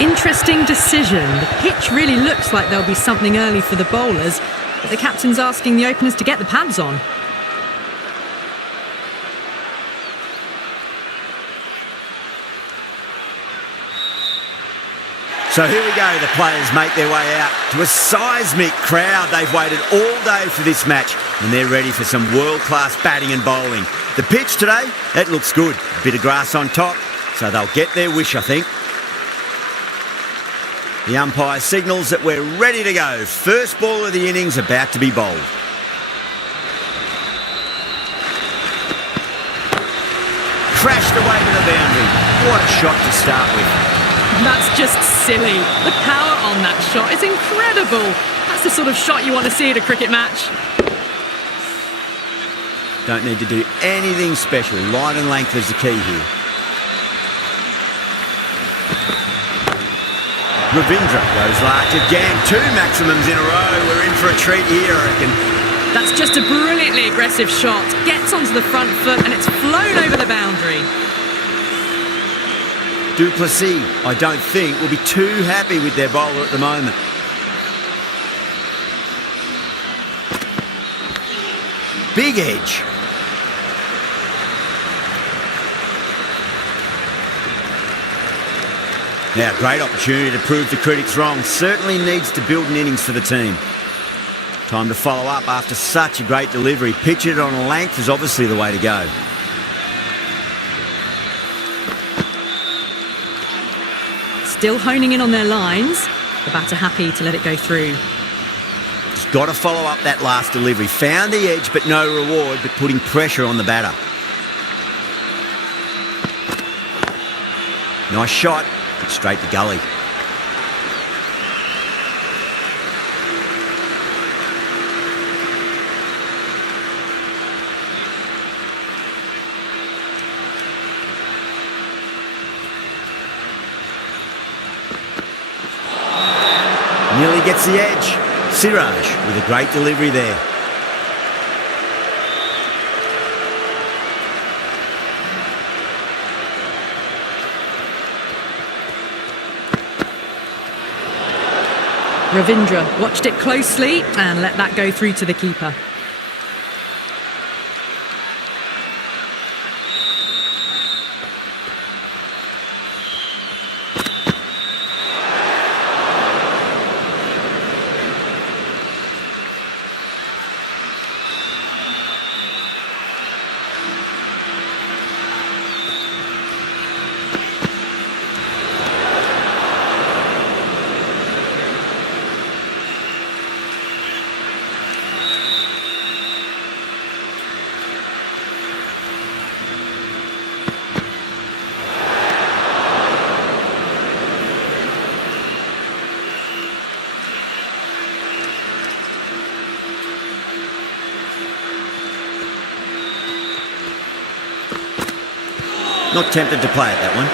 Interesting decision. The pitch really looks like there'll be something early for the bowlers, but the captain's asking the openers to get the pads on. So here we go, the players make their way out to a seismic crowd. They've waited all day for this match and they're ready for some world-class batting and bowling. The pitch today, it looks good. A bit of grass on top, so they'll get their wish, I think. The umpire signals that we're ready to go. First ball of the innings about to be bowled. Crashed away to the boundary. What a shot to start with. That's just silly. The power on that shot is incredible. That's the sort of shot you want to see at a cricket match. Don't need to do anything special. Line and length is the key here. Ravindra goes large again. 2 maximums in a row. We're in for a treat here, I reckon. That's just a brilliantly aggressive shot. Gets onto the front foot and it's flown over the boundary. Du Plessis, I don't think, will be too happy with their bowler at the moment. Big edge. Now, great opportunity to prove the critics wrong. Certainly needs to build an innings for the team. Time to follow up after such a great delivery. Pitch it on a length is obviously the way to go. Still honing in on their lines. The batter happy to let it go through. Just got to follow up that last delivery. Found the edge, but no reward, but putting pressure on the batter. Nice shot. Straight to gully. Nearly gets the edge. Siraj with a great delivery there. Ravindra watched it closely and let that go through to the keeper. Not tempted to play at that one.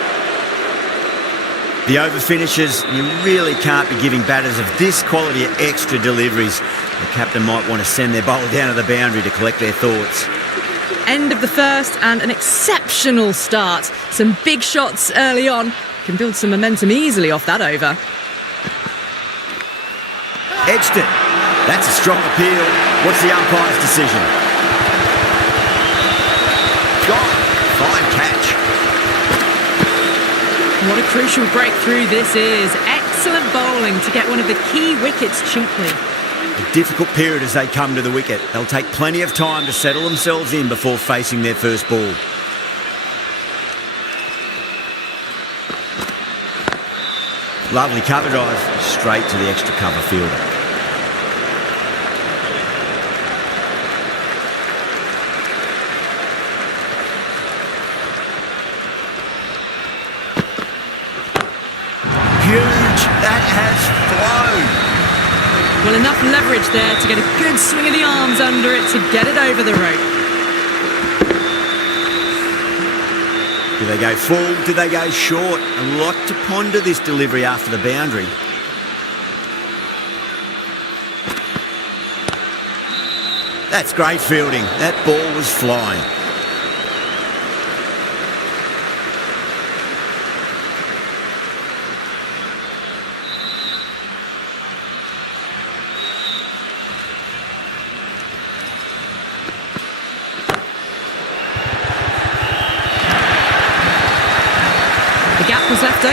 The over finishes, you really can't be giving batters of this quality extra deliveries. The captain might want to send their bowler down to the boundary to collect their thoughts. End of the first and an exceptional start. Some big shots early on. Can build some momentum easily off that over. Edged it. That's a strong appeal. What's the umpire's decision? Gone. Fine catch. What a crucial breakthrough this is. Excellent bowling to get one of the key wickets cheaply. A difficult period as they come to the wicket. They'll take plenty of time to settle themselves in before facing their first ball. Lovely cover drive, straight to the extra cover fielder. Huge, that has flown. Well, enough leverage there to get a good swing of the arms under it to get it over the rope. Do they go full? Do they go short? A lot to ponder this delivery after the boundary. That's great fielding. That ball was flying.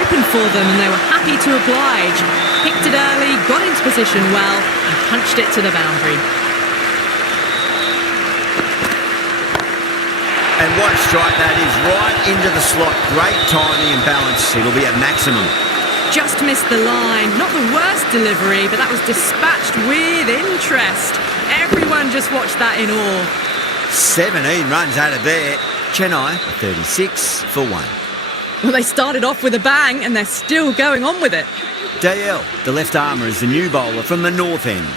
opened for them and they were happy to oblige. Picked it early, got into position well and punched it to the boundary. And what a strike that is, right into the slot. Great timing and balance. It'll be at maximum. Just missed the line. Not the worst delivery, but that was dispatched with interest. Everyone just watched that in awe. 17 runs out of there. Chennai, 36 for 1. Well, they started off with a bang and they're still going on with it. Dale, the left armour, is the new bowler from the north end.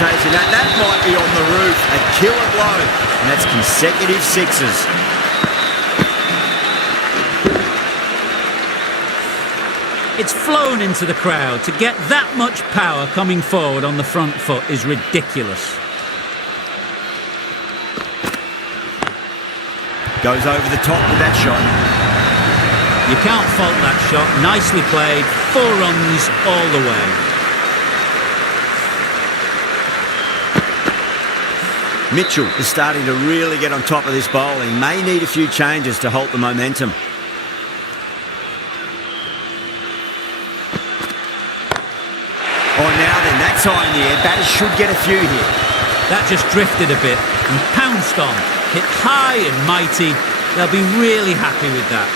Chasing that. That might be on the roof. A killer blow. And that's consecutive sixes. It's flown into the crowd. To get that much power coming forward on the front foot is ridiculous. Goes over the top with that shot. You can't fault that shot. Nicely played. 4 runs all the way. Mitchell is starting to really get on top of this bowling. May need a few changes to halt the momentum. Oh, now then, that's high in the air. Batters should get a few here. That just drifted a bit and pounced on. Hit high and mighty. They'll be really happy with that.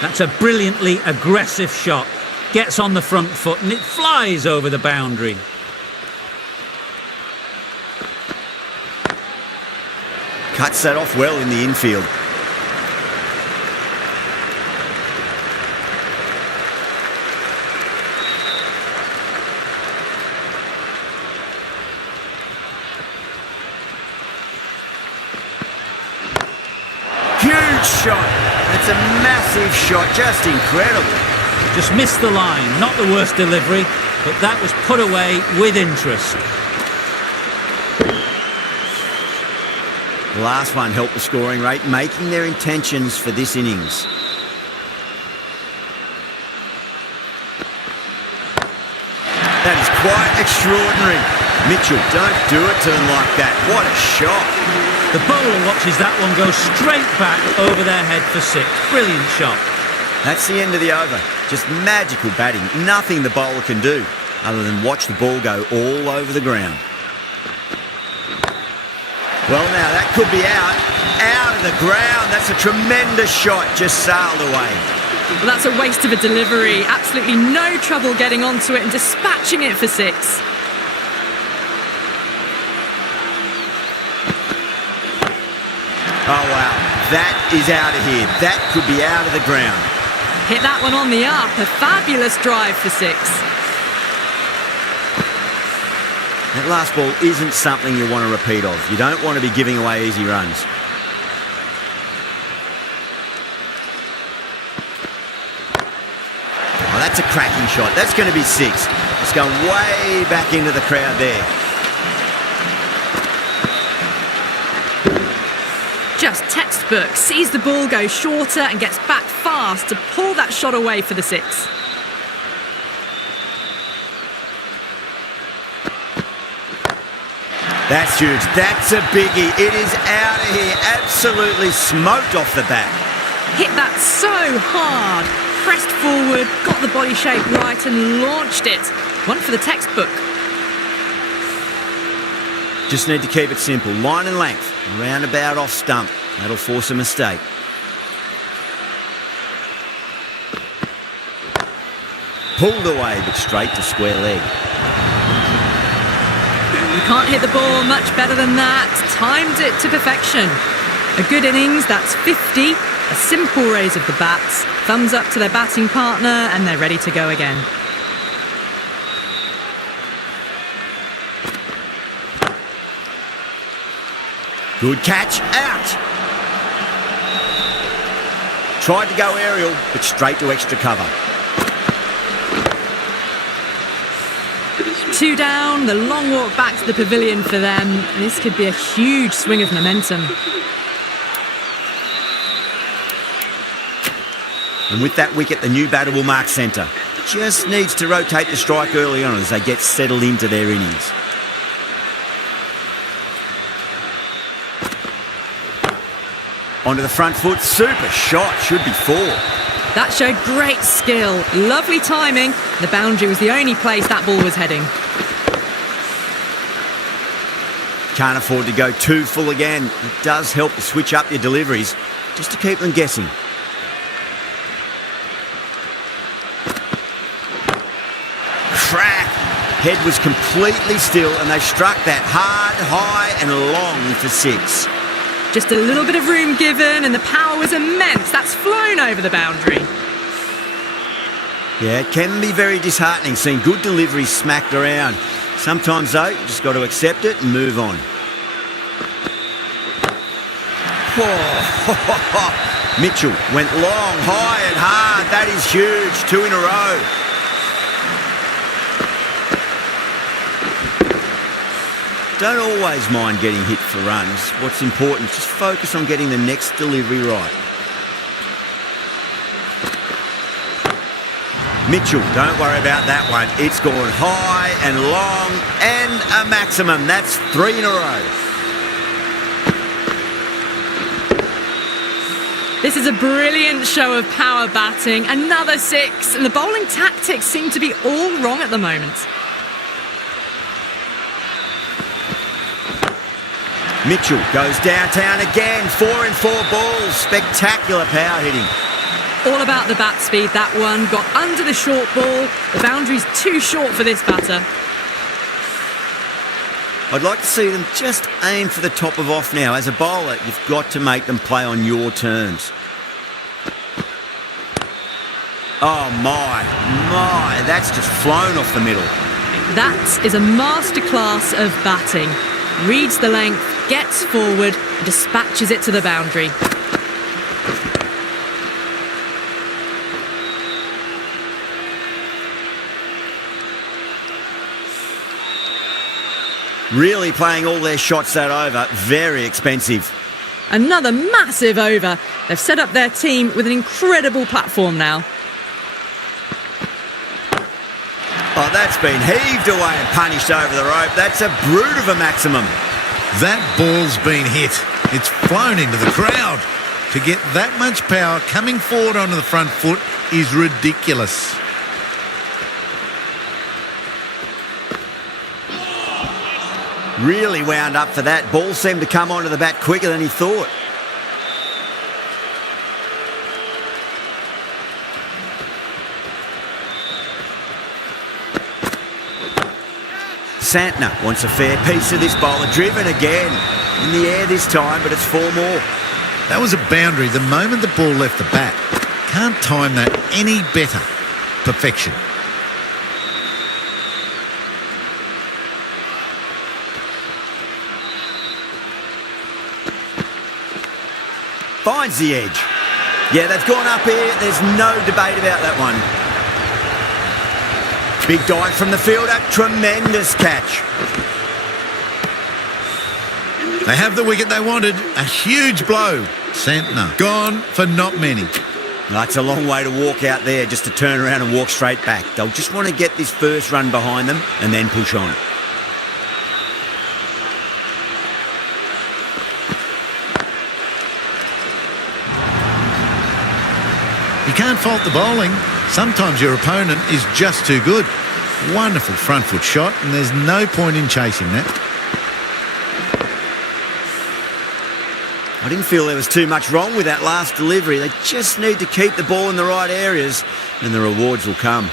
That's a brilliantly aggressive shot. Gets on the front foot and it flies over the boundary. Cuts that off well in the infield. Huge shot. That's a massive shot. Just incredible. Just missed the line. Not the worst delivery, but that was put away with interest. The last one helped the scoring rate, making their intentions for this innings. That is quite extraordinary. Mitchell, don't do it to them like that. What a shot. The bowler watches that one go straight back over their head for 6. Brilliant shot. That's the end of the over. Just magical batting. Nothing the bowler can do other than watch the ball go all over the ground. Well, now that could be out of the ground. That's a tremendous shot, just sailed away. Well, that's a waste of a delivery. Absolutely no trouble getting onto it and dispatching it for 6. Oh, wow. That is out of here. That could be out of the ground. Hit that one on the up. A fabulous drive for 6. That last ball isn't something you want to repeat of. You don't want to be giving away easy runs. Oh, that's a cracking shot. That's going to be 6. It's going way back into the crowd there. Just textbook. Sees the ball go shorter and gets back fast to pull that shot away for the 6. That's huge. That's a biggie. It is out of here. Absolutely smoked off the bat. Hit that so hard. Pressed forward, got the body shape right and launched it. One for the textbook. Just need to keep it simple. Line and length. Roundabout off stump. That'll force a mistake. Pulled away, but straight to square leg. You can't hit the ball much better than that. Timed it to perfection. A good innings, that's 50. A simple raise of the bats. Thumbs up to their batting partner and they're ready to go again. Good catch, out! Tried to go aerial, but straight to extra cover. 2 down, the long walk back to the pavilion for them. And this could be a huge swing of momentum. And with that wicket, the new batter will mark centre. Just needs to rotate the strike early on as they get settled into their innings. Onto the front foot, super shot, should be 4. That showed great skill, lovely timing. The boundary was the only place that ball was heading. Can't afford to go too full again. It does help to switch up your deliveries, just to keep them guessing. Crack! Head was completely still and they struck that hard, high and long for 6. Just a little bit of room given and the power was immense. That's flown over the boundary. Yeah, it can be very disheartening seeing good deliveries smacked around. Sometimes though, you just got to accept it and move on. Oh, Mitchell went long, high and hard. That is huge. 2 in a row. Don't always mind getting hit for runs. What's important, just focus on getting the next delivery right. Mitchell, don't worry about that one. It's gone high and long and a maximum. That's 3 in a row. This is a brilliant show of power batting. Another 6, and the bowling tactics seem to be all wrong at the moment. Mitchell goes downtown again. 4 in 4 balls. Spectacular power hitting. All about the bat speed, that one. Got under the short ball. The boundary's too short for this batter. I'd like to see them just aim for the top of off now. As a bowler, you've got to make them play on your terms. Oh my, that's just flown off the middle. That is a masterclass of batting. Reads the length, gets forward, and dispatches it to the boundary. Really playing all their shots that over. Very expensive. Another massive over. They've set up their team with an incredible platform now. Oh, that's been heaved away and punished over the rope. That's a brute of a maximum. That ball's been hit. It's flown into the crowd. To get that much power coming forward onto the front foot is ridiculous. Really wound up for that. Ball seemed to come onto the bat quicker than he thought. Santner wants a fair piece of this bowler. Driven again. In the air this time, but it's 4 more. That was a boundary the moment the ball left the bat. Can't time that any better. Perfection. Finds the edge. Yeah, they've gone up here. There's no debate about that one. Big dive from the fielder. Tremendous catch. They have the wicket they wanted. A huge blow. Santner gone for not many. That's a long way to walk out there just to turn around and walk straight back. They'll just want to get this first run behind them and then push on. You can't fault the bowling. Sometimes your opponent is just too good. Wonderful front foot shot, and there's no point in chasing that. I didn't feel there was too much wrong with that last delivery. They just need to keep the ball in the right areas and the rewards will come.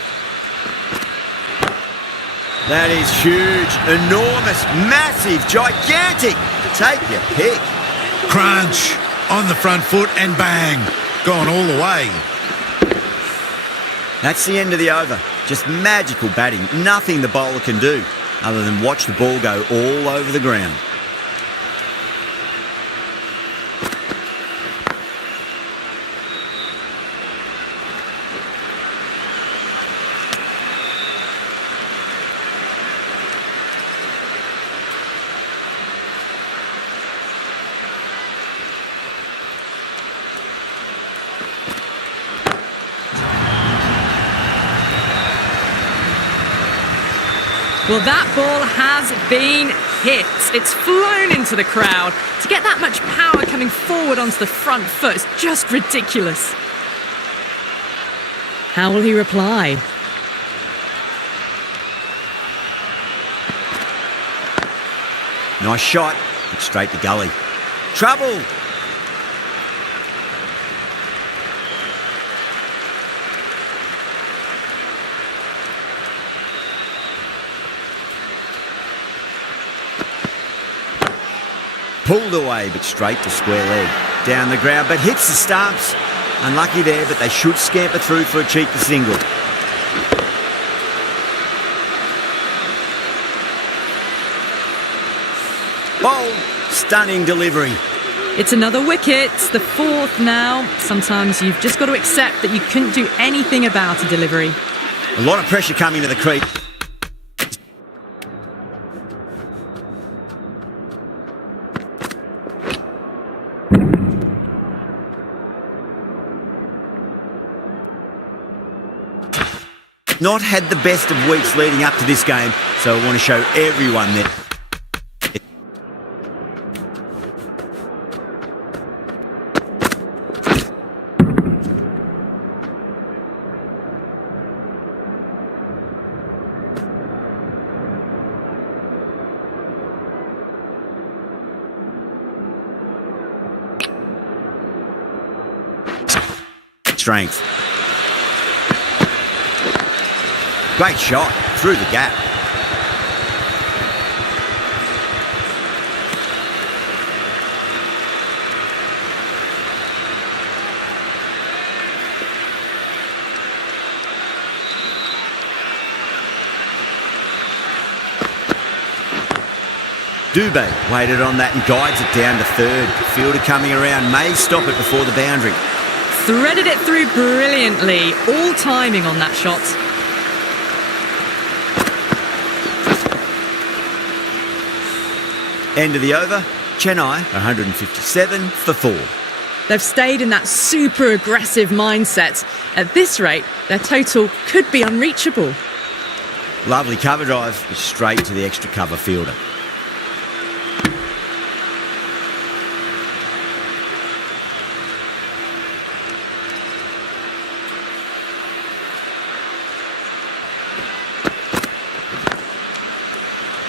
That is huge, enormous, massive, gigantic. Take your pick. Crunch on the front foot and bang. Gone all the way. That's the end of the over. Just magical batting. Nothing the bowler can do other than watch the ball go all over the ground. Well, that ball has been hit. It's flown into the crowd. To get that much power coming forward onto the front foot is just ridiculous. How will he reply? Nice shot, but straight to gully. Trouble! Pulled away, but straight to square leg. Down the ground, but hits the stumps. Unlucky there, but they should scamper through for a cheeky single. Bold, stunning delivery. It's another wicket, the fourth now. Sometimes you've just got to accept that you couldn't do anything about a delivery. A lot of pressure coming to the crease. Not had the best of weeks leading up to this game, so I want to show everyone that strength. Great shot through the gap. Dubé waited on that and guides it down to third. Fielder coming around may stop it before the boundary. Threaded it through brilliantly. All timing on that shot. End of the over, Chennai 157 for 4. They've stayed in that super aggressive mindset. At this rate, their total could be unreachable. Lovely cover drive, straight to the extra cover fielder.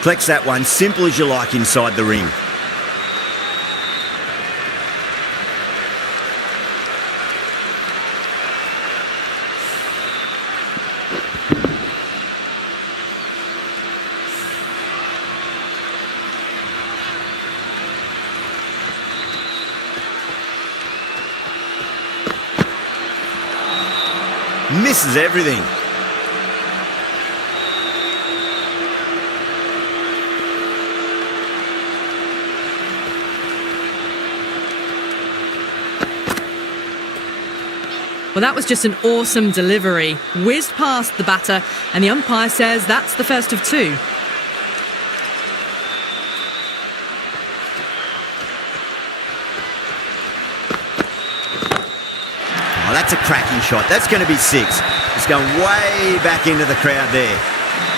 Flex that one, simple as you like inside the ring. Misses everything. Well, that was just an awesome delivery. Whizzed past the batter, and the umpire says that's the first of two. Oh, that's a cracking shot. That's going to be 6. It's going way back into the crowd there.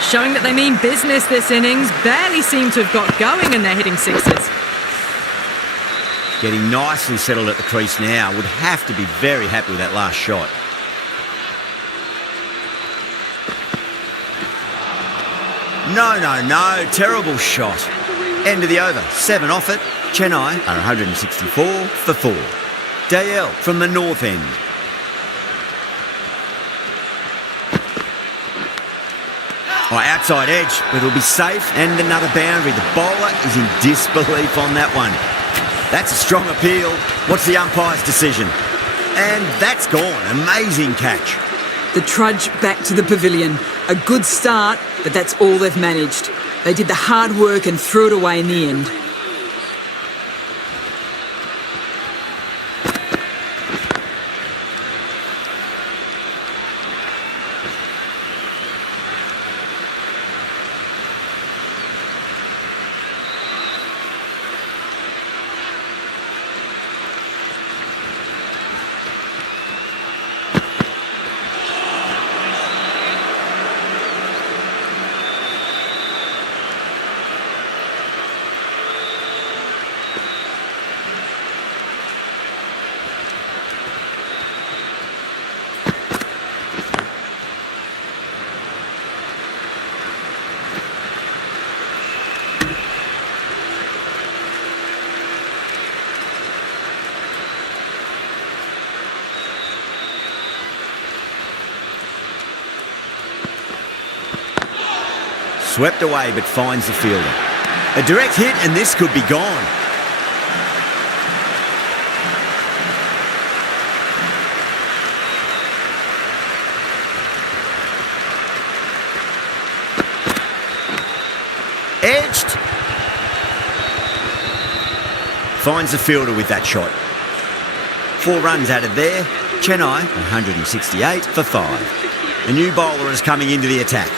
Showing that they mean business this innings. Barely seem to have got going and they're hitting sixes. Getting nicely settled at the crease now. Would have to be very happy with that last shot. No. Terrible shot. End of the over. 7 off it. Chennai are 164 for 4. Dale from the north end. Oh, outside edge, but it'll be safe and another boundary. The bowler is in disbelief on that one. That's a strong appeal. What's the umpire's decision? And that's gone. Amazing catch. The trudge back to the pavilion. A good start, but that's all they've managed. They did the hard work and threw it away in the end. Swept away but finds the fielder. A direct hit and this could be gone. Edged. Finds the fielder with that shot. 4 runs added there. Chennai, 168 for 5. A new bowler is coming into the attack.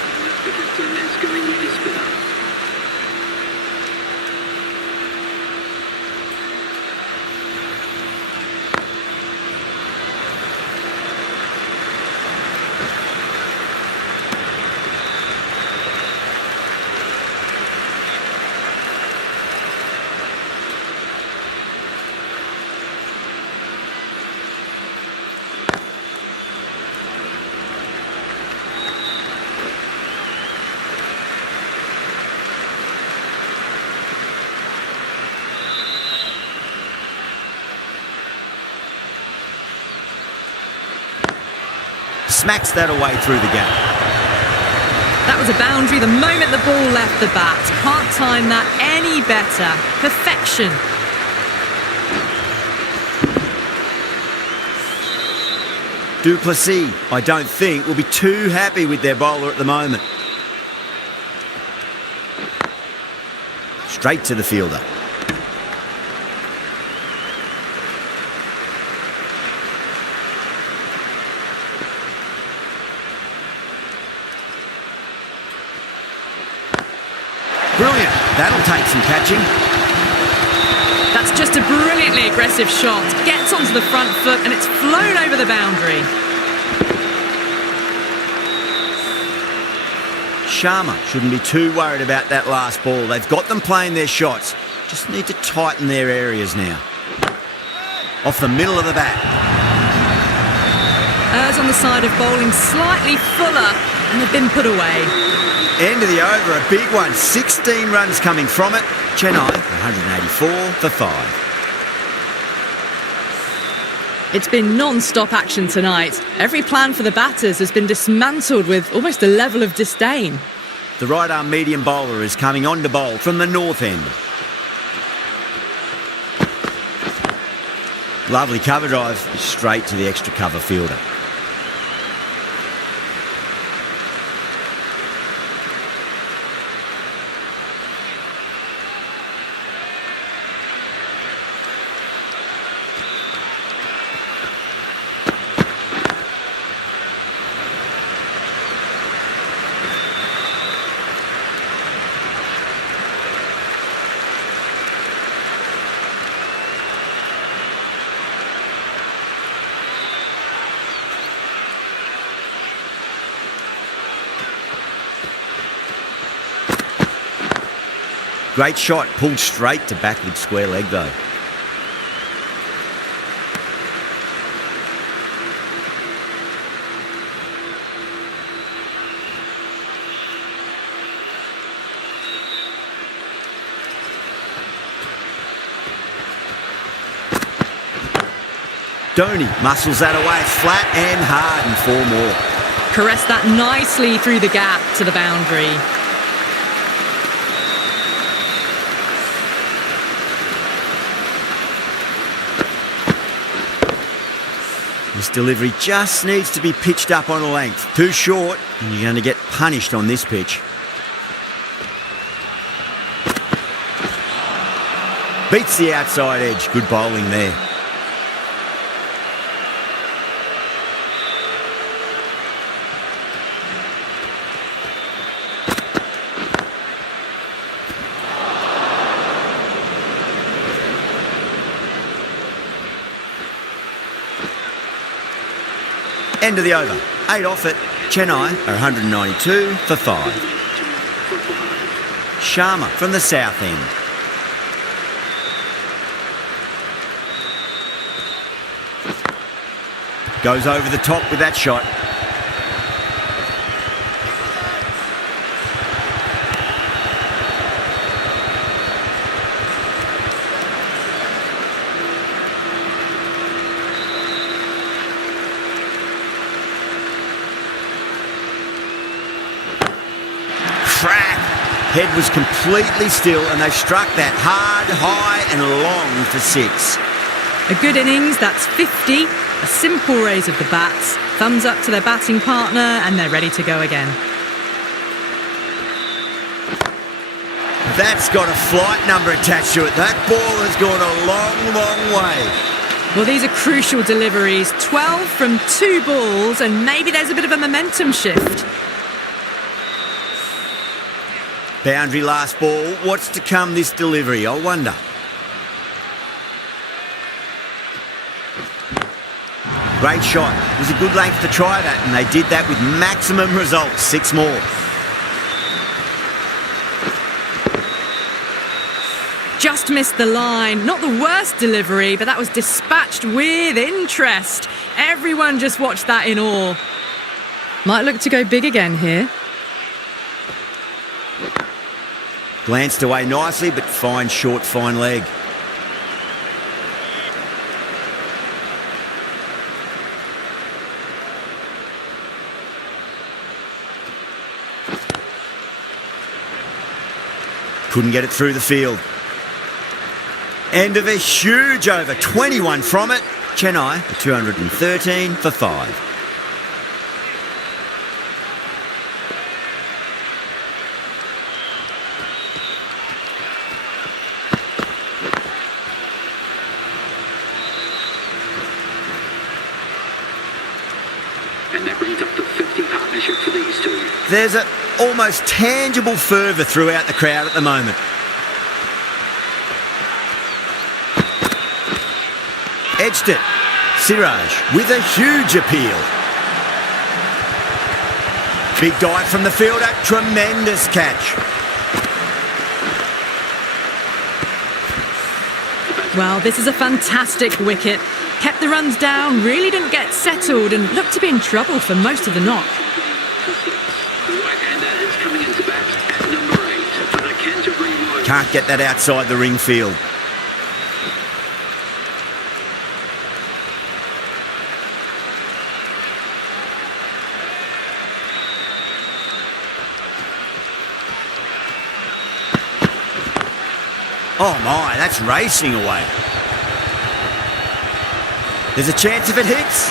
Smacks that away through the gap. That was a boundary the moment the ball left the bat. Can't time that any better. Perfection. Duplessis, I don't think, will be too happy with their bowler at the moment. Straight to the fielder. Brilliant. That'll take some catching. That's just a brilliantly aggressive shot. Gets onto the front foot and it's flown over the boundary. Sharma shouldn't be too worried about that last ball. They've got them playing their shots. Just need to tighten their areas now. Off the middle of the bat. Errs on the side of bowling slightly fuller and they've been put away. End of the over, a big one. 16 runs coming from it. Chennai, 184 for 5. It's been non-stop action tonight. Every plan for the batters has been dismantled with almost a level of disdain. The right-arm medium bowler is coming on to bowl from the north end. Lovely cover drive, straight to the extra cover fielder. Great shot, pulled straight to backward square leg though. Dhoni muscles that away flat and hard and 4 more. Caressed that nicely through the gap to the boundary. This delivery just needs to be pitched up on a length. Too short, and you're going to get punished on this pitch. Beats the outside edge. Good bowling there. End of the over. 8 off it. Chennai are 192 for 5. Sharma from the south end. Goes over the top with that shot. Crack! Head was completely still and they struck that hard, high and long for 6. A good innings, that's 50. A simple raise of the bats. Thumbs up to their batting partner and they're ready to go again. That's got a flight number attached to it. That ball has gone a long, long way. Well, these are crucial deliveries. 12 from 2 balls and maybe there's a bit of a momentum shift. Boundary last ball. What's to come this delivery, I wonder. Great shot. It was a good length to try that, and they did that with maximum results. 6 more. Just missed the line. Not the worst delivery, but that was dispatched with interest. Everyone just watched that in awe. Might look to go big again here. Glanced away nicely, but fine short, fine leg. Couldn't get it through the field. End of a huge over. 21 from it. Chennai, 213 for 5. And that brings up the 50 partnership for these two. There's an almost tangible fervour throughout the crowd at the moment. Edged it. Siraj with a huge appeal. Big dive from the fielder. Tremendous catch. Well, this is a fantastic wicket. Kept the runs down, really didn't get settled and looked to be in trouble for most of the knock. The right-hander is coming into bat at number 8, but a Canterbury wide. Can't get that outside the ring field. Oh my, that's racing away. There's a chance if it hits.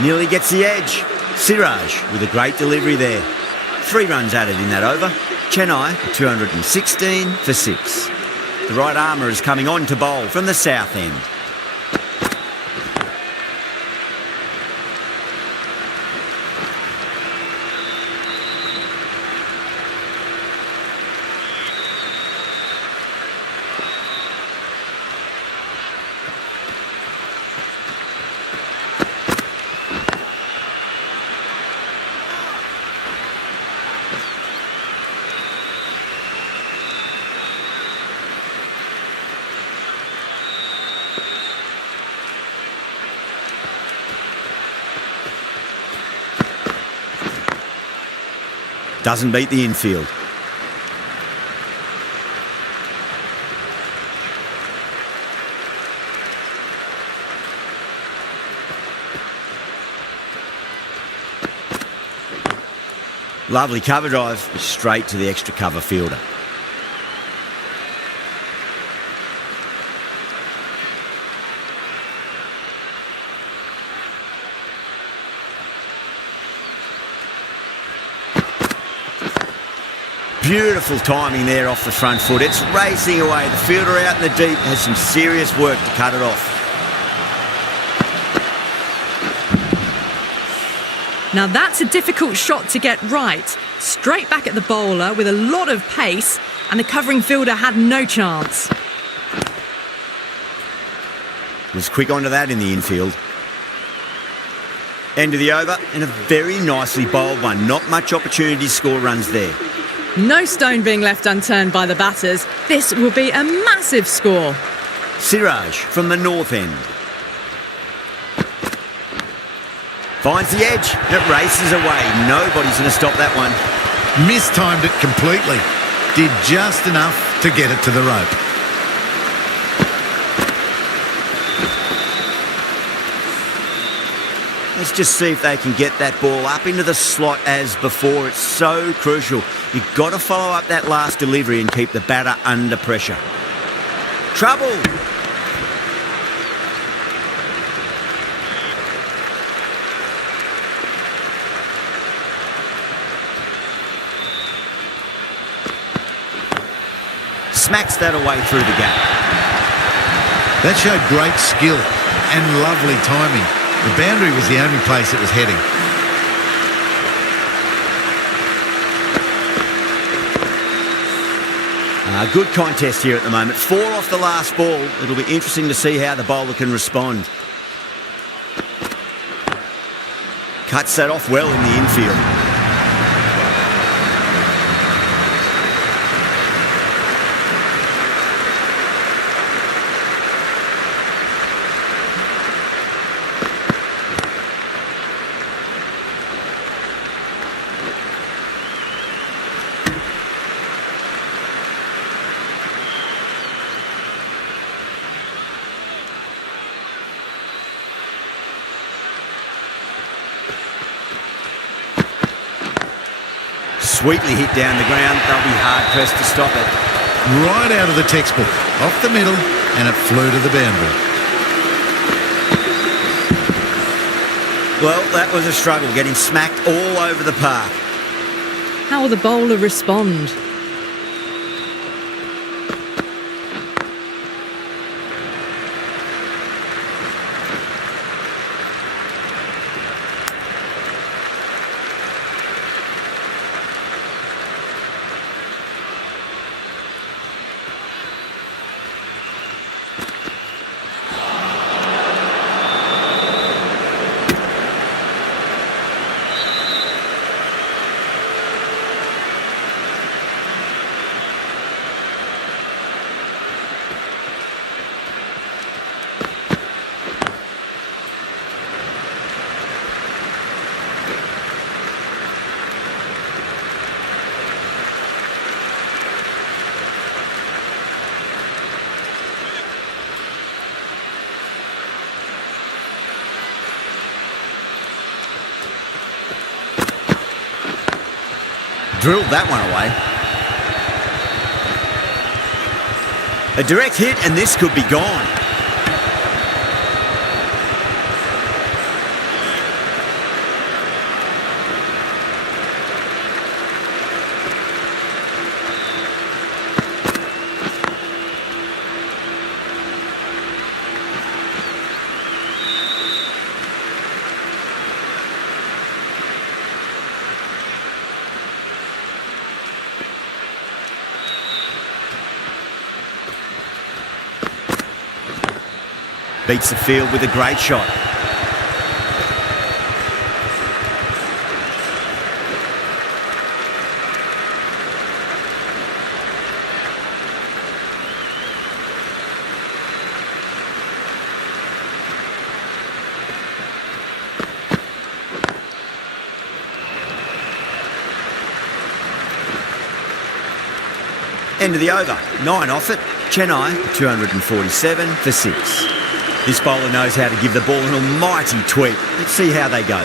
Nearly gets the edge. Siraj with a great delivery there. 3 runs added in that over. Chennai, 216 for 6. The right armour is coming on to bowl from the south end. Doesn't beat the infield. Lovely cover drive, straight to the extra cover fielder. Beautiful timing there off the front foot. It's racing away. The fielder out in the deep has some serious work to cut it off. Now that's a difficult shot to get right. Straight back at the bowler with a lot of pace, and the covering fielder had no chance. Was quick onto that in the infield. End of the over, and a very nicely bowled one. Not much opportunity to score runs there. No stone being left unturned by the batters. This will be a massive score. Siraj from the north end. Finds the edge. It races away. Nobody's going to stop that one. Mistimed it completely. Did just enough to get it to the rope. Let's just see if they can get that ball up into the slot as before. It's so crucial. You've got to follow up that last delivery and keep the batter under pressure. Trouble. Smacks that away through the gap. That showed great skill and lovely timing. The boundary was the only place it was heading. Good contest here at the moment. 4 off the last ball. It'll be interesting to see how the bowler can respond. Cuts that off well in the infield. Sweetly hit down the ground. They'll be hard-pressed to stop it. Right out of the textbook. Off the middle, and it flew to the boundary. Well, that was a struggle, getting smacked all over the park. How will the bowler respond? Drilled that one away. A direct hit and this could be gone. Beats the field with a great shot. End of the over. 9 off it. Chennai 247 for 6. This bowler knows how to give the ball an almighty tweak. Let's see how they go.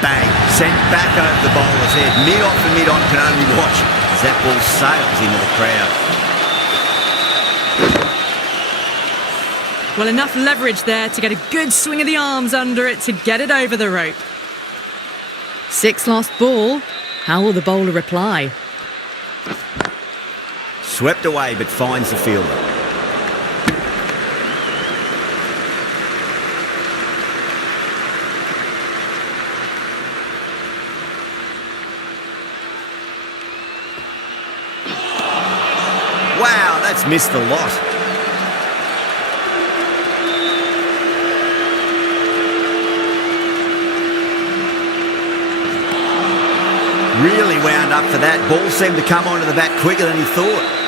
Bang. Sent back over the bowler's head. Mid-off and mid-on can only watch as that ball sails into the crowd. Well, enough leverage there to get a good swing of the arms under it to get it over the rope. 6 lost ball. How will the bowler reply? Swept away but finds the fielder. bats missed the lot. Really wound up for that. Ball seemed to come onto the bat quicker than he thought.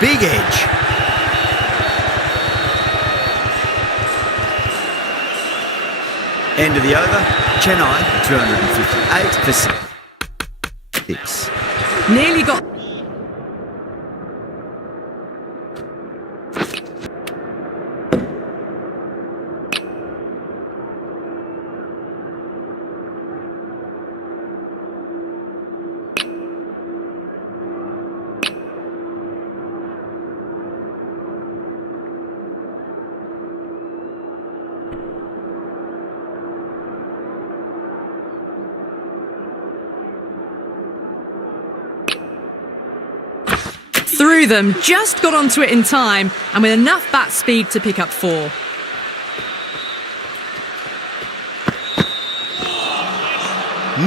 Big edge. End of the over. Chennai, 258 for 6. Nearly got... through them, just got onto it in time, and with enough bat speed to pick up 4.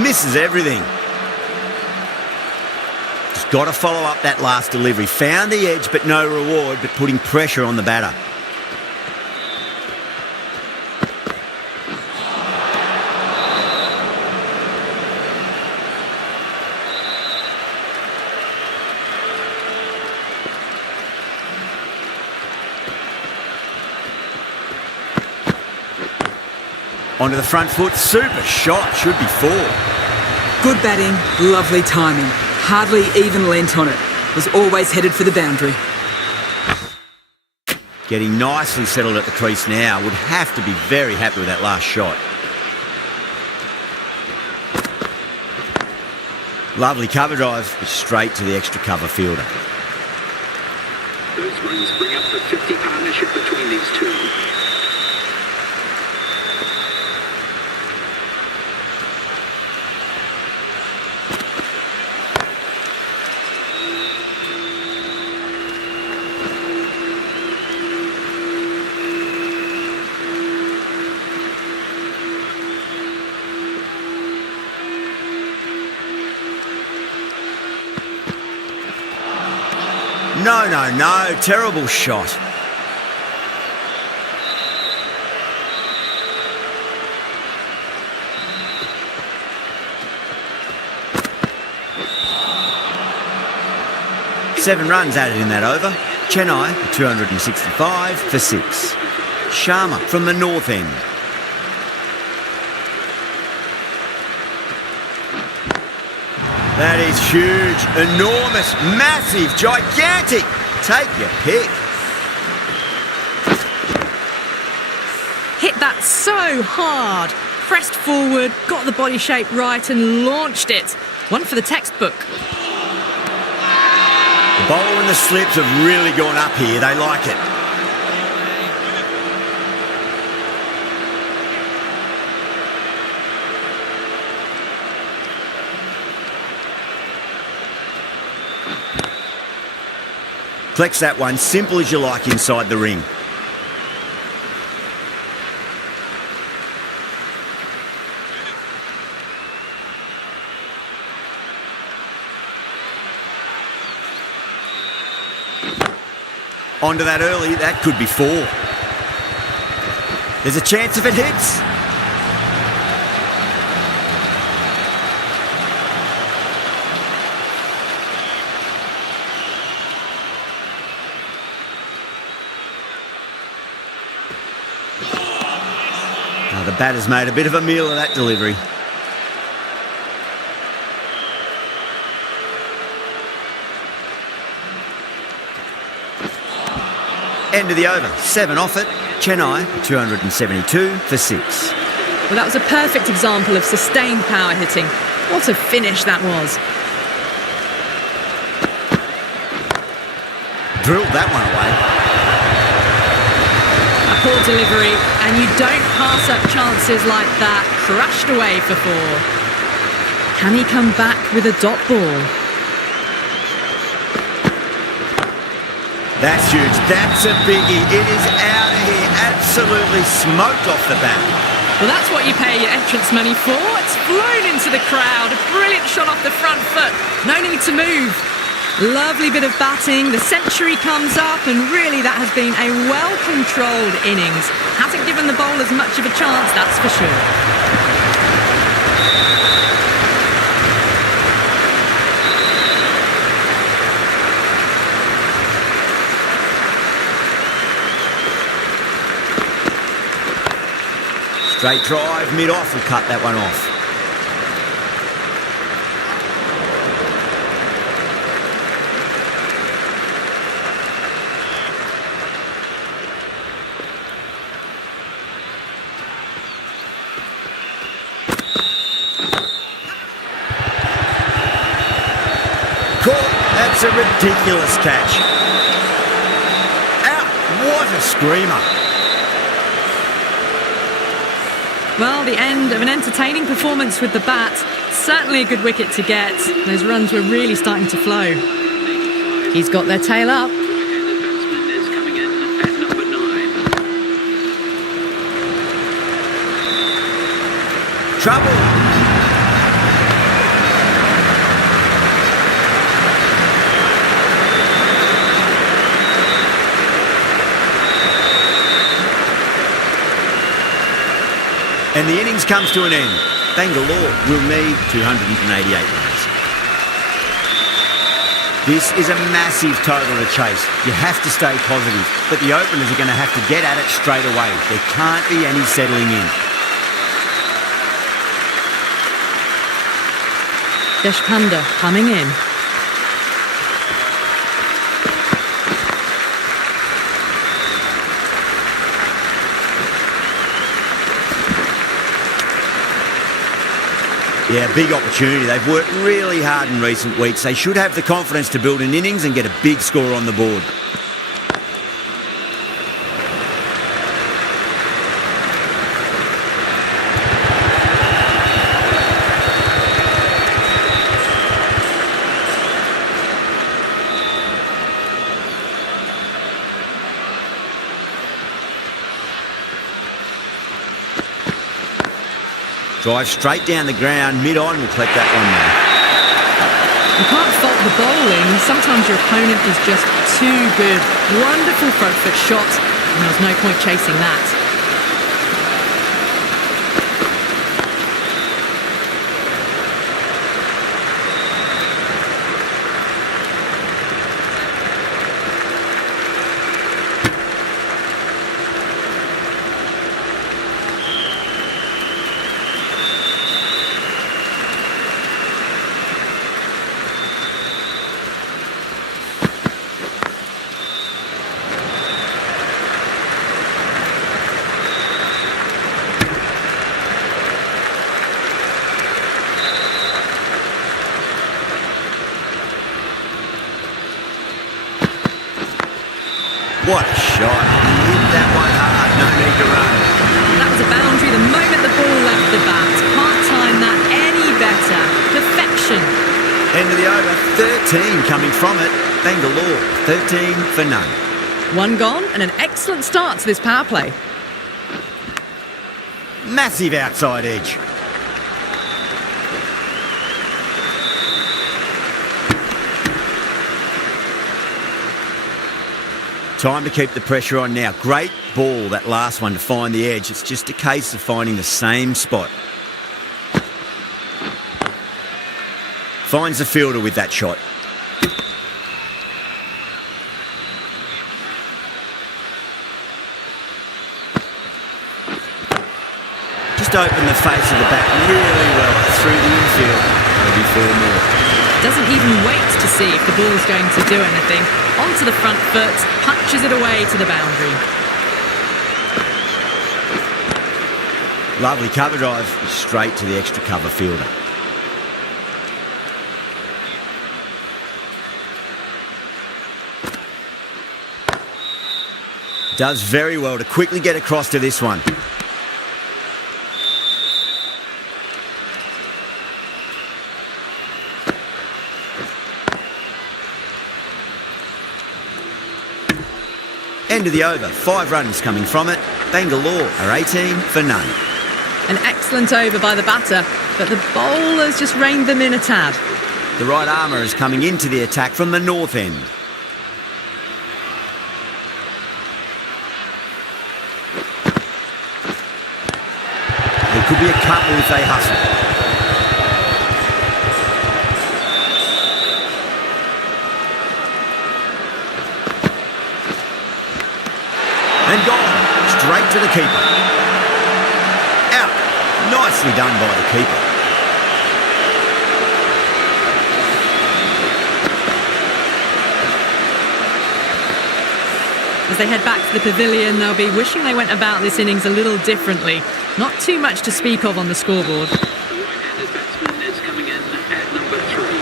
Misses everything. Just got to follow up that last delivery. Found the edge, but no reward, but putting pressure on the batter. Onto the front foot, super shot, should be 4. Good batting, lovely timing. Hardly even lent on it. Was always headed for the boundary. Getting nicely settled at the crease now. Would have to be very happy with that last shot. Lovely cover drive, but straight to the extra cover fielder. Those runs bring up the 50 partnership between these two. No, terrible shot. Seven runs added in that over. Chennai, 265 for 6. Sharma from the north end. That is huge, enormous, massive, gigantic. Take your pick. Hit that so hard. Pressed forward, got the body shape right and launched it. One for the textbook. The bowler and the slips have really gone up here. They like it. Flex that one, simple as you like inside the ring. Onto that early, that could be 4. There's a chance if it hits. The batter's made a bit of a meal of that delivery. End of the over, 7 off it. Chennai, 272 for 6. Well, that was a perfect example of sustained power hitting. What a finish that was. Drilled that one away. A poor delivery, and you don't pass up chances like that. Crushed away for 4. Can he come back with a dot ball? That's huge. That's a biggie. It is out of here. Absolutely smoked off the bat. Well, that's what you pay your entrance money for. It's flown into the crowd. A brilliant shot off the front foot. No need to move. Lovely bit of batting. The century comes up, and really that has been a well-controlled innings. Hasn't given the bowlers much of a chance, that's for sure. Straight drive, mid-off will cut that one off. Caught. That's a ridiculous catch. Out. What a screamer. Well, the end of an entertaining performance with the bat. Certainly a good wicket to get. Those runs were really starting to flow. He's got their tail up. Right-handed batsman is coming in at number 9. Trouble. And the innings comes to an end. Bengaluru will need 288 runs. This is a massive total to chase. You have to stay positive, but the openers are going to have to get at it straight away. There can't be any settling in. Deshpande coming in. Yeah, big opportunity. They've worked really hard in recent weeks. They should have the confidence to build an innings and get a big score on the board. Drive straight down the ground, mid-on, will collect that one now. You can't fault the bowling. Sometimes your opponent is just too good. Wonderful front foot shot, and there's no point chasing that. What a shot. He hit that one hard. No need to run. That was a boundary the moment the ball left the bat. Can't time that any better. Perfection. End of the over. 13 coming from it. Bengaluru, 13 for none. One gone and an excellent start to this power play. Massive outside edge. Time to keep the pressure on now. Great ball, that last one, to find the edge. It's just a case of finding the same spot. Finds the fielder with that shot. Just opened the face of the bat really well through the infield. Maybe 4 more. Doesn't even wait to see if the ball's going to do anything. Onto the front foot, punches it away to the boundary. Lovely cover drive, straight to the extra cover fielder. Does very well to quickly get across to this one. End of the over. 5 runs coming from it. Bengaluru are 18 for none. An excellent over by the batter, but the bowlers just reined them in a tad. The right armour is coming into the attack from the north end. There could be a couple if they hustle. And gone, straight to the keeper. Out, nicely done by the keeper. As they head back to the pavilion, they'll be wishing they went about this innings a little differently. Not too much to speak of on the scoreboard. The right-handed batsman is coming in at number 3.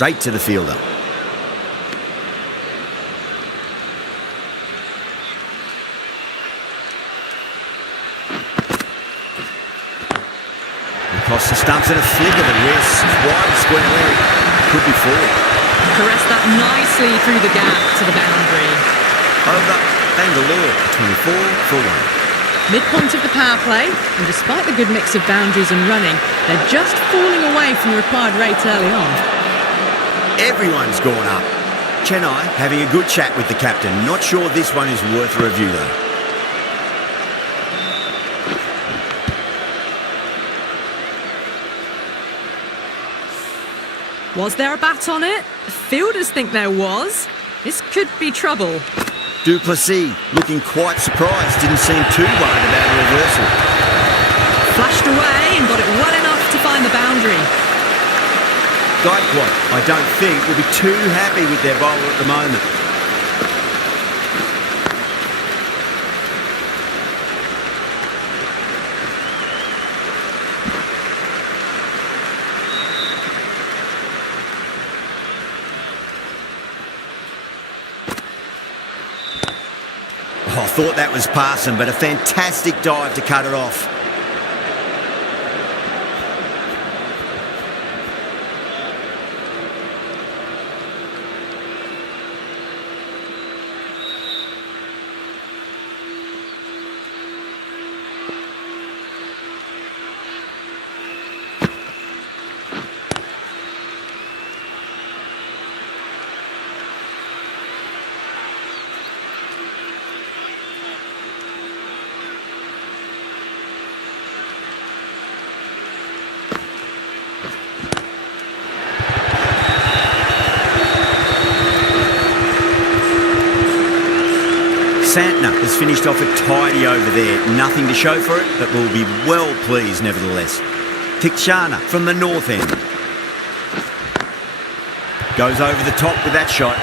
Straight to the fielder. Across the stumps and a flick of the wrist. Wide square leg. Could be four. Caress that nicely through the gap to the boundary. Over. Bengaluru. 24 for 1. Midpoint of the power play, and despite the good mix of boundaries and running, they're just falling away from the required rate early on. Everyone's gone up. Chennai having a good chat with the captain. Not sure this one is worth a review though. Was there a bat on it? Fielders think there was. This could be trouble. Duplessis looking quite surprised. Didn't seem too worried about a reversal. Flashed away and got it well enough to find the boundary. Gaikwad, I don't think, will be too happy with their bowler at the moment. Oh, I thought that was passing, but a fantastic dive to cut it off. Santner has finished off a tidy over there. Nothing to show for it, but will be well pleased nevertheless. Tikshana from the north end. Goes over the top with that shot.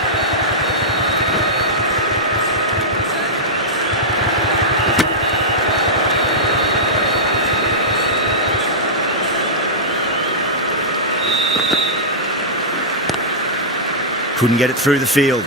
Couldn't get it through the field.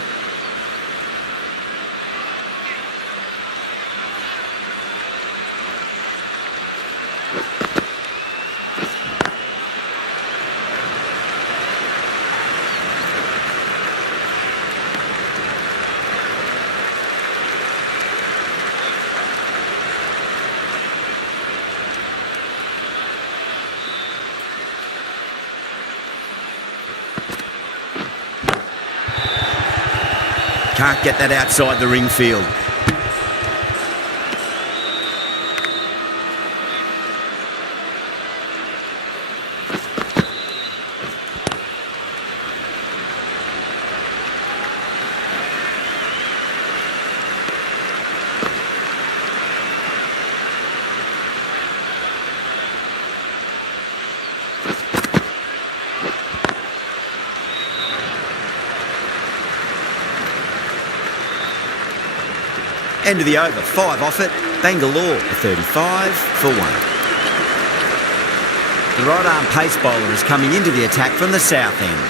Can't get that outside the ring field. End of the over, 5 off it. Bengaluru 35 for 1. The right-arm pace bowler is coming into the attack from the south end.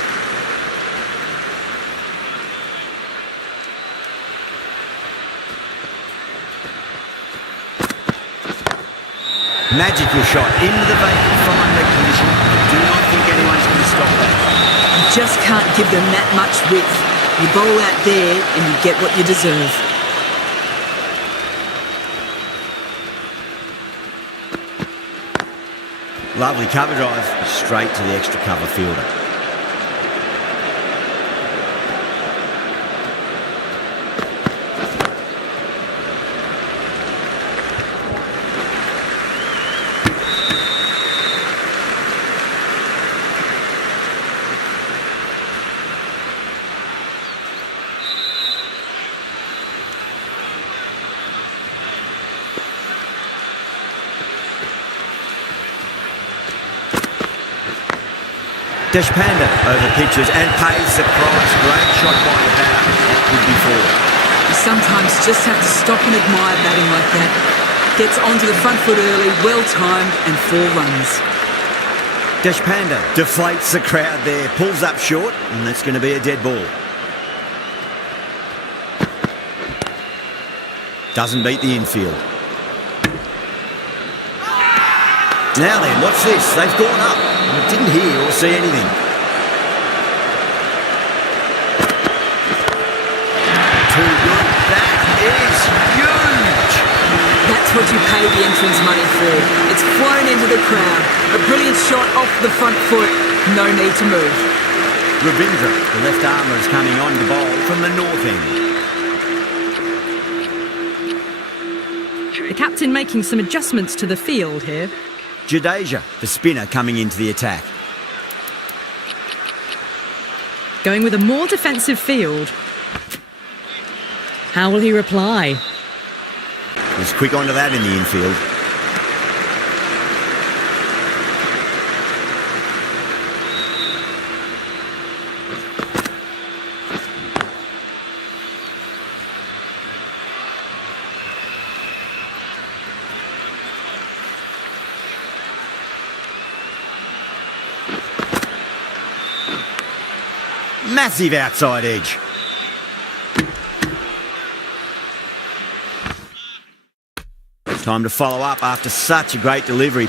Magical shot into the vacant fine leg position. I do not think anyone's going to stop that. You just can't give them that much width. You bowl out there and you get what you deserve. Lovely cover drive, straight to the extra cover fielder. Deshpande over pitches and pays the price. Great shot by the batter. That would be four. You sometimes just have to stop and admire batting like that. Gets onto the front foot early, well timed, and 4 runs. Deshpande deflates the crowd there, pulls up short, and that's going to be a dead ball. Doesn't beat the infield. Now then, what's this? They've gone up. I didn't hear or see anything. Too good. That is huge. That's what you pay the entrance money for. It's flown into the crowd. A brilliant shot off the front foot. No need to move. Ravindra, the left armour, is coming on to bowl from the north end. The captain making some adjustments to the field here. Jadeja, the spinner, coming into the attack. Going with a more defensive field. How will he reply? Was quick onto that in the infield. Massive outside edge. Time to follow up after such a great delivery.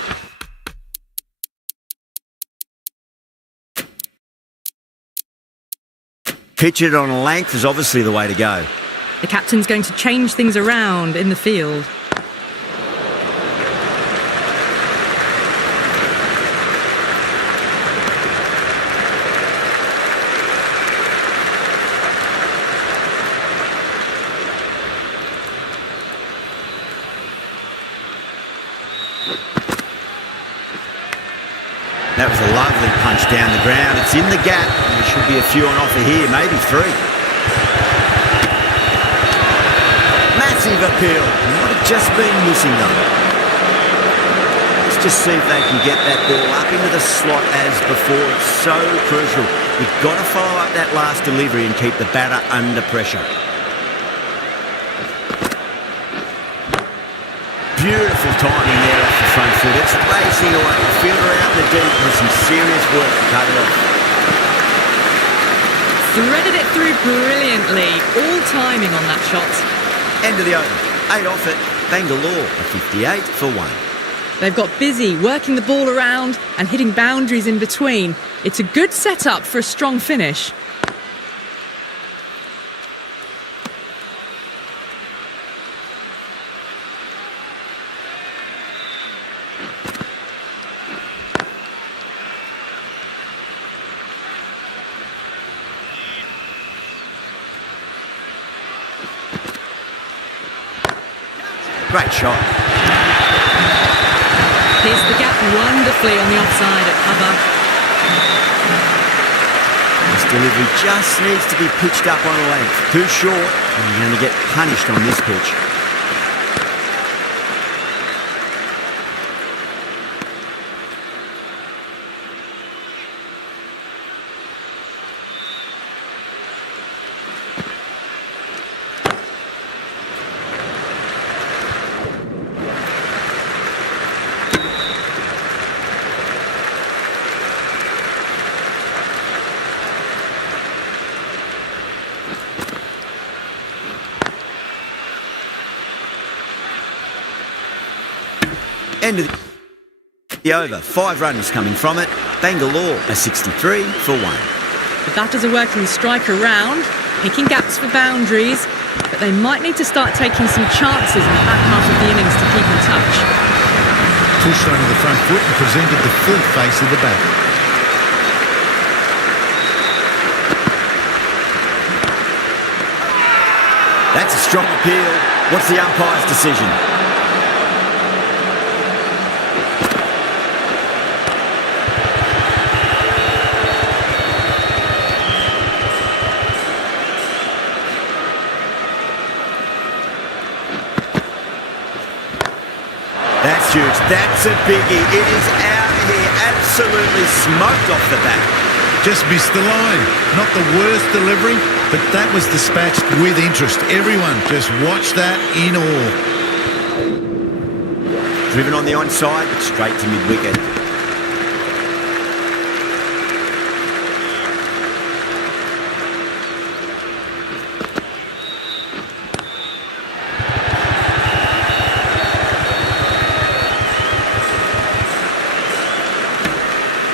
Pitch it on a length is obviously the way to go. The captain's going to change things around in the field. That was a lovely punch down the ground. It's in the gap. There should be a few on offer here, maybe 3. Massive appeal. Might have just been missing though. Let's just see if they can get that ball up into the slot as before. It's so crucial. You've got to follow up that last delivery and keep the batter under pressure. Beautiful timing there off the front foot. It's racing away. The fielder out in the deep with some serious work to cut it off. Threaded it through brilliantly. All timing on that shot. End of the over. 8 off it. Bengaluru a 58 for 1. They've got busy working the ball around and hitting boundaries in between. It's a good setup for a strong finish. Great shot. Pierced the gap wonderfully on the offside at cover. This delivery just needs to be pitched up on a length. Too short, and you're going to get punished on this pitch. End of the over. 5 runs coming from it. Bangalore a 63 for 1. The batters are working the strike around, picking gaps for boundaries, but they might need to start taking some chances in the back half of the innings to keep in touch. Pushed onto the front foot and presented the full face of the bat. That's a strong appeal. What's the umpire's decision? That's huge. That's a biggie. It is out of here. Absolutely smoked off the bat. Just missed the line. Not the worst delivery, but that was dispatched with interest. Everyone just watched that in awe. Driven on the onside, but straight to mid-wicket.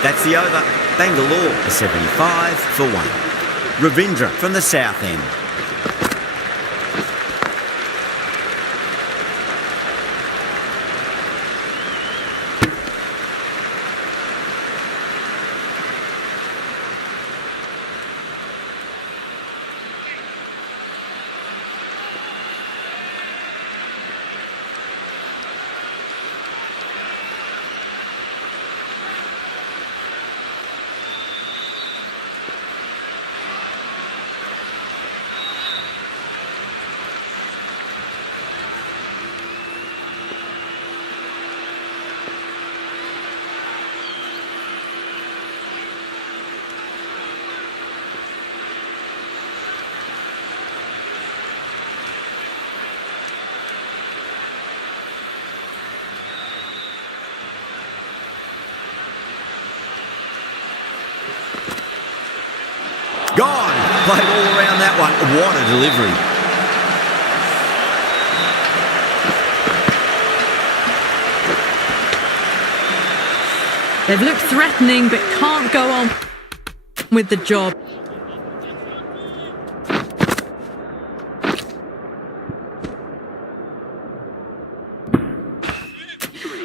That's the over. Bangalore a 75 for 1. Ravindra from the south end. Gone. Played all around that one. What a delivery. They've looked threatening but can't go on with the job.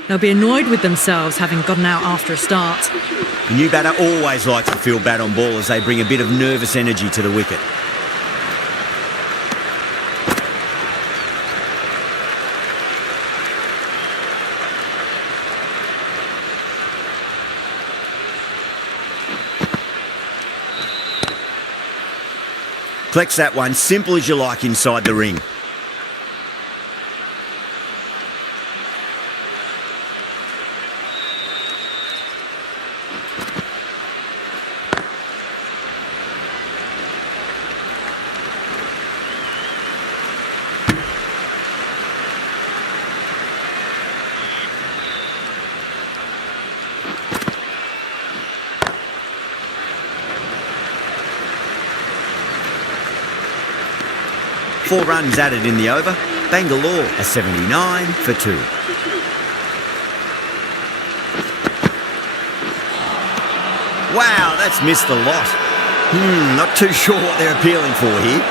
They'll be annoyed with themselves having gotten out after a start. The new batter always likes to feel bat on ball as they bring a bit of nervous energy to the wicket. Flex that one, simple as you like inside the ring. Four runs added in the over. Bangalore a 79 for 2. Wow, that's missed the lot. Not too sure what they're appealing for here.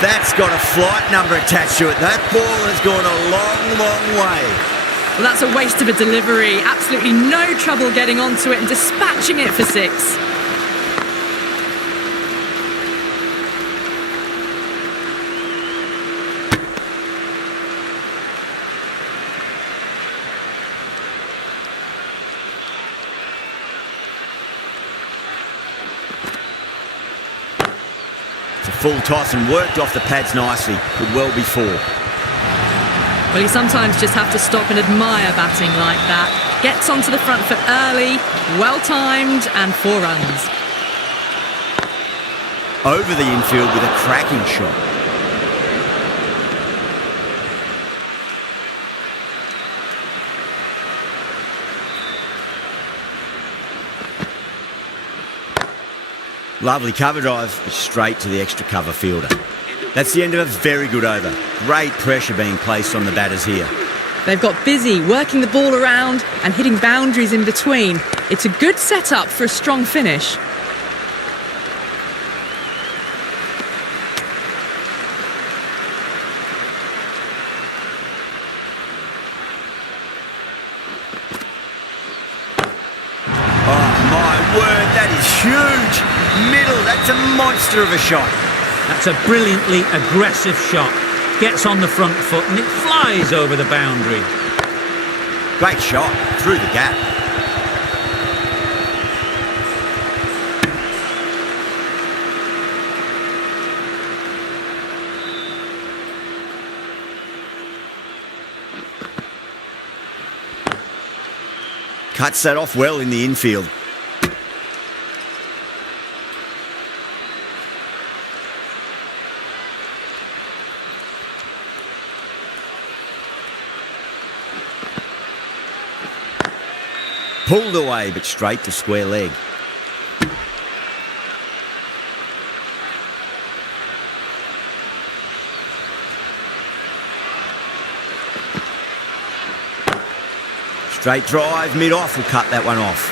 That's got a flight number attached to it. That ball has gone a long, long way. Well, that's a waste of a delivery. Absolutely no trouble getting onto it and dispatching it for 6. It's a full toss and worked off the pads nicely. Could well be 4. Well, you sometimes just have to stop and admire batting like that. Gets onto the front foot early, well-timed, and 4 runs. Over the infield with a cracking shot. Lovely cover drive, but straight to the extra cover fielder. That's the end of a very good over. Great pressure being placed on the batters here. They've got busy working the ball around and hitting boundaries in between. It's a good setup for a strong finish. Oh my word, that is huge. Middle, that's a monster of a shot. That's a brilliantly aggressive shot. Gets on the front foot and it flies over the boundary. Great shot, through the gap. Cuts that off well in the infield. Pulled away, but straight to square leg. Straight drive, mid-off will cut that one off.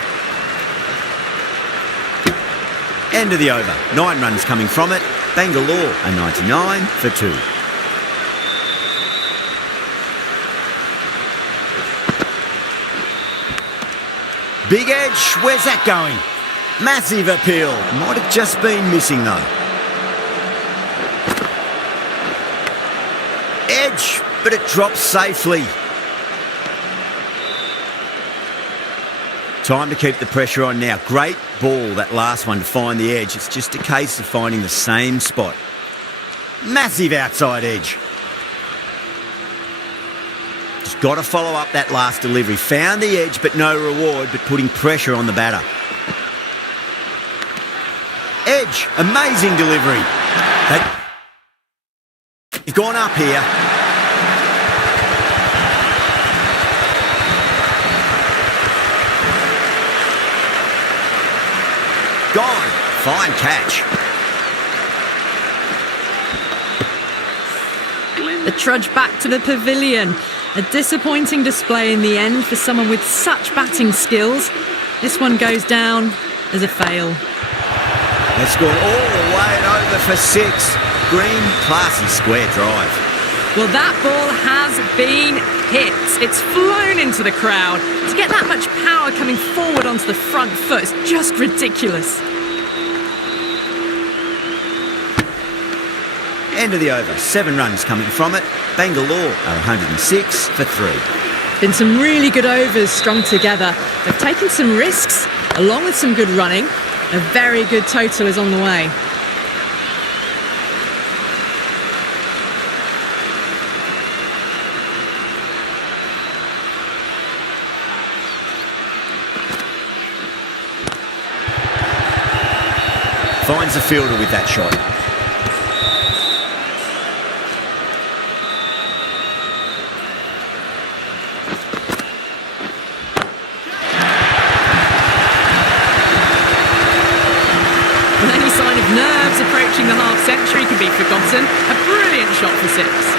End of the over. 9 runs coming from it. Bengaluru a 99 for 2. Big edge, where's that going? Massive appeal. Might have just been missing though. Edge, but it drops safely. Time to keep the pressure on now. Great ball, that last one, to find the edge. It's just a case of finding the same spot. Massive outside edge. Just got to follow up that last delivery. Found the edge, but no reward, but putting pressure on the batter. Edge, amazing delivery. They've gone up here. Gone. Fine catch. The trudge back to the pavilion. A disappointing display in the end for someone with such batting skills. This one goes down as a fail. That's gone all the way and over for 6. Green, classy square drive. Well, that ball has been hit. It's flown into the crowd. To get that much power coming forward onto the front foot is just ridiculous. End of the over. 7 runs coming from it. Bengaluru are 106 for 3. Been some really good overs strung together. They've taken some risks, along with some good running. A very good total is on the way. Finds the fielder with that shot. Any sign of nerves approaching the half-century can be forgotten. A brilliant shot for 6.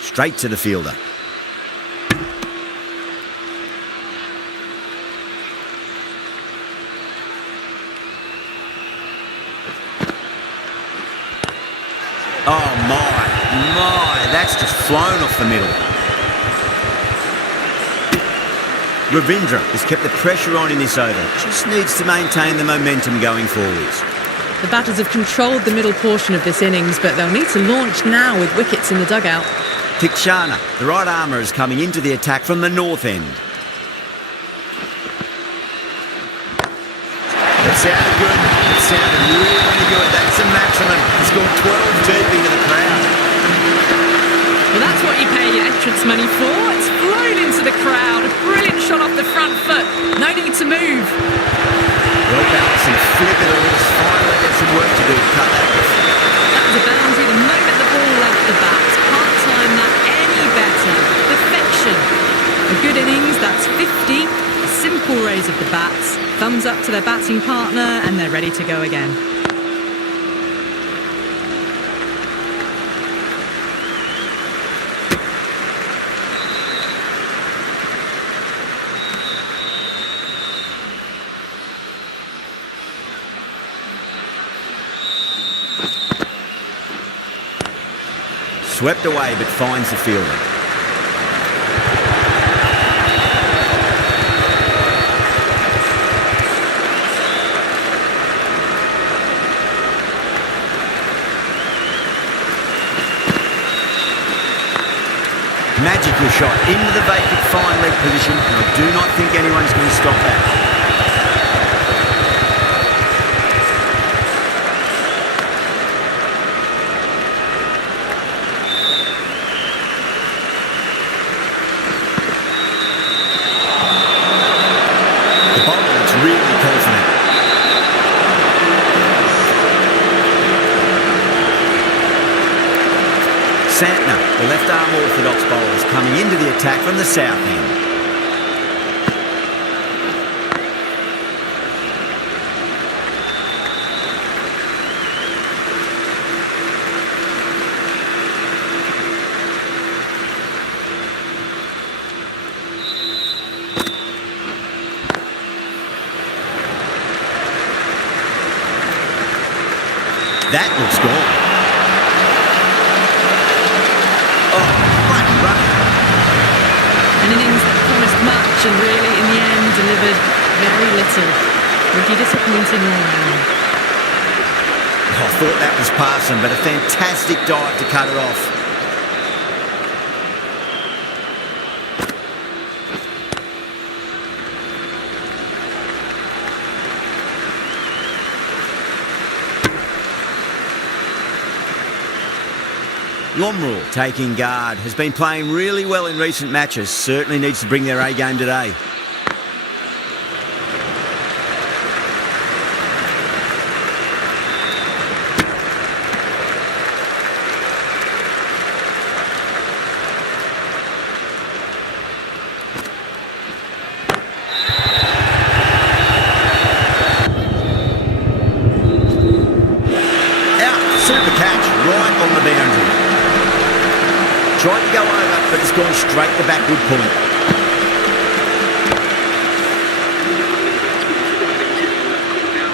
Straight to the fielder. Oh my, that's just flown off the middle. Ravindra has kept the pressure on in this over. Just needs to maintain the momentum going forwards. The batters have controlled the middle portion of this innings, but they'll need to launch now with wickets in the dugout. Tikshana, the right armour, is coming into the attack from the north end. That sounded good. It sounded really good. That's a maximum. He's gone 12 deep into the crowd. Well, that's what you pay your entrance money for. It's flown into the crowd. A brilliant shot off the front foot. No need to move. Well balanced and flick it all. Just finally get some work to do to cut that off. That was a boundary the moment the ball left the bat. Can't time that any better. Perfection. A good innings, that's 50. A simple raise of the bats. Thumbs up to their batting partner and they're ready to go again. Swept away but finds the fielder. Magical shot into the vacant fine leg position, and I do not think anyone's going to stop that. Really confident. Santner, the left-arm orthodox bowler, is coming into the attack from the south end. That looks gone. Oh, right run. An innings that promised much and really, in the end, delivered very little. Pretty disappointing all round. I thought that was passing, but a fantastic dive to cut it off. Lomrul, taking guard, has been playing really well in recent matches. Certainly needs to bring their A game today. Out, super catch, right on the boundary. Tried to go over, but it's gone straight to backward point.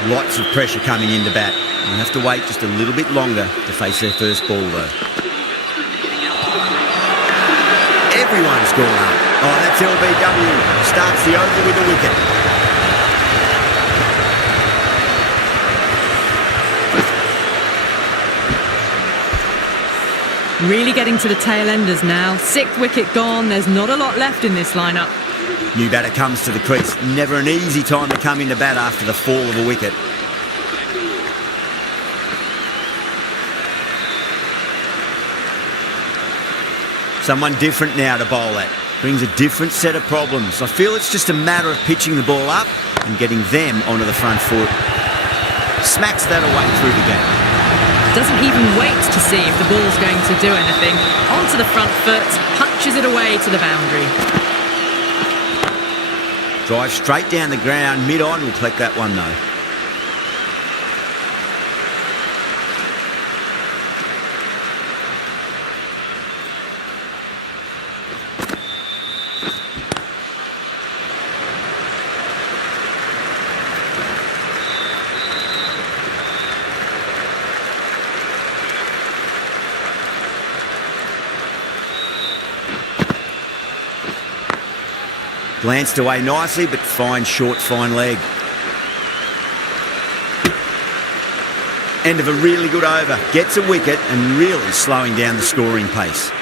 Lots of pressure coming into bat. You'll have to wait just a little bit longer to face their first ball, though. Everyone's gone up. Oh, that's LBW. Starts the over with a wicket. Really getting to the tail enders now. 6th wicket gone. There's not a lot left in this lineup. New batter comes to the crease. Never an easy time to come into bat after the fall of a wicket. Someone different now to bowl at. Brings a different set of problems. I feel it's just a matter of pitching the ball up and getting them onto the front foot. Smacks that away through the gap. Doesn't even wait to see if the ball's going to do anything. Onto the front foot, punches it away to the boundary. Drive straight down the ground. Mid-on will collect that one though. Glanced away nicely, but fine short, fine leg. End of a really good over. Gets a wicket and really slowing down the scoring pace.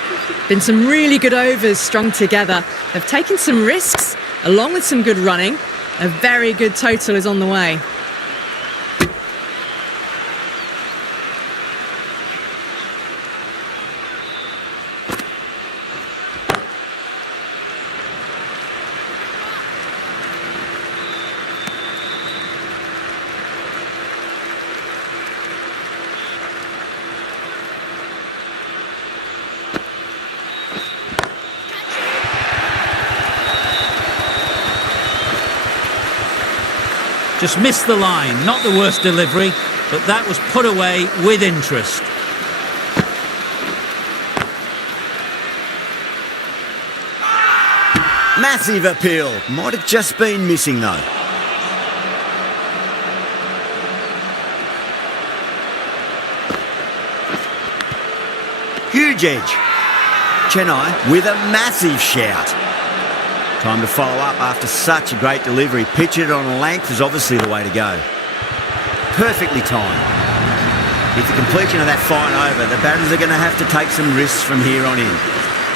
Been some really good overs strung together. They've taken some risks, along with some good running. A very good total is on the way. Just missed the line. Not the worst delivery, but that was put away with interest. Massive appeal. Might have just been missing though. Huge edge. Chennai with a massive shout. Time to follow up after such a great delivery. Pitch it on a length is obviously the way to go. Perfectly timed. With the completion of that fine over, the batters are going to have to take some risks from here on in.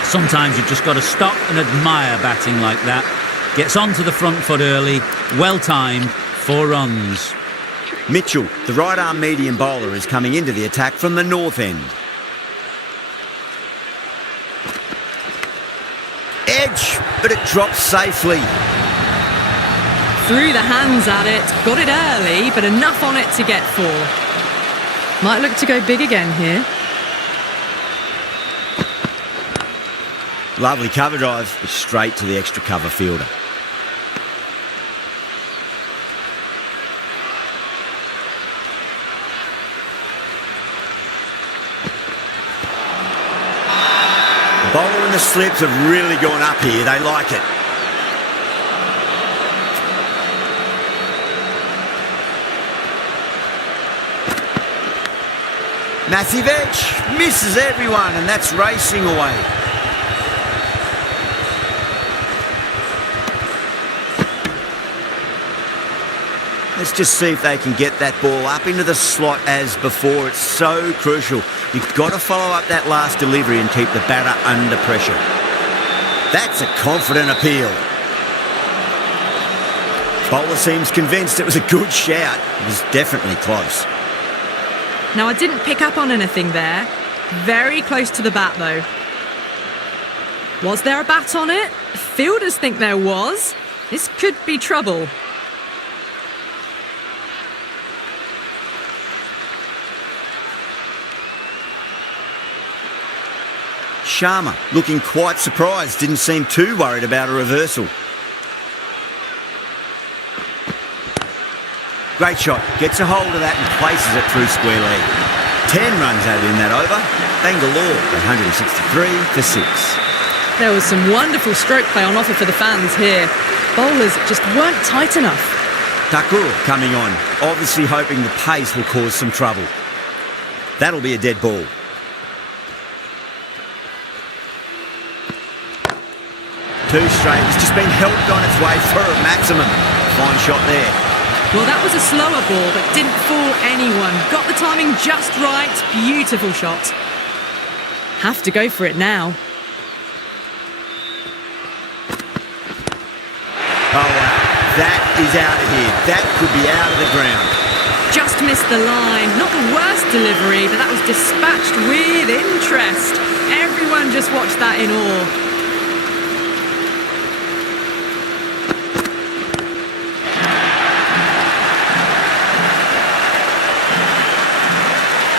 Sometimes you've just got to stop and admire batting like that. Gets onto the front foot early, well timed, 4 runs. Mitchell, the right-arm medium bowler, is coming into the attack from the north end. Edge, but it drops safely. Threw the hands at it, got it early, but enough on it to get 4. Might look to go big again here. Lovely cover drive, straight to the extra cover fielder. The bowler and the slips have really gone up here. They like it. Massive edge, misses everyone, and that's racing away. Let's just see if they can get that ball up into the slot as before. It's so crucial. You've got to follow up that last delivery and keep the batter under pressure. That's a confident appeal. Bowler seems convinced it was a good shout. It was definitely close. Now, I didn't pick up on anything there. Very close to the bat, though. Was there a bat on it? Fielders think there was. This could be trouble. Sharma looking quite surprised, didn't seem too worried about a reversal. Great shot, gets a hold of that and places it through square leg. 10 runs added in that over. Bengaluru 163 for 6. There was some wonderful stroke play on offer for the fans here. Bowlers just weren't tight enough. Thakur coming on, obviously hoping the pace will cause some trouble. That'll be a dead ball. Two straight, it's just been helped on its way for a maximum. Fine shot there. Well, that was a slower ball, but didn't fool anyone. Got the timing just right. Beautiful shot. Have to go for it now. Oh, wow. That is out of here. That could be out of the ground. Just missed the line. Not the worst delivery, but that was dispatched with interest. Everyone just watched that in awe.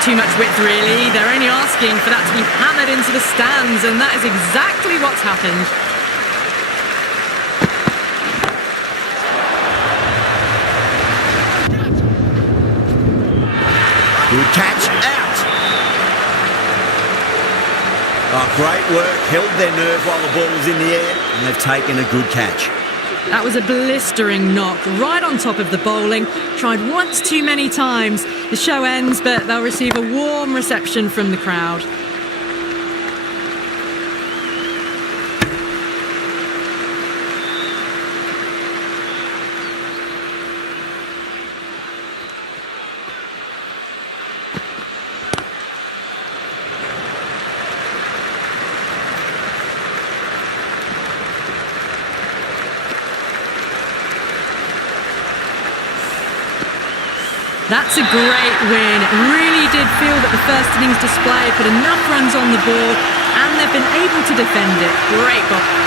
Too much width, really. They're only asking for that to be hammered into the stands, and that is exactly what's happened. Good catch, out. Oh, great work. Held their nerve while the ball was in the air, and they've taken a good catch. That was a blistering knock, right on top of the bowling. Tried once too many times. The show ends, but they'll receive a warm reception from the crowd. That's a great win. It really did feel that the first innings display put enough runs on the board, and they've been able to defend it. Great goal.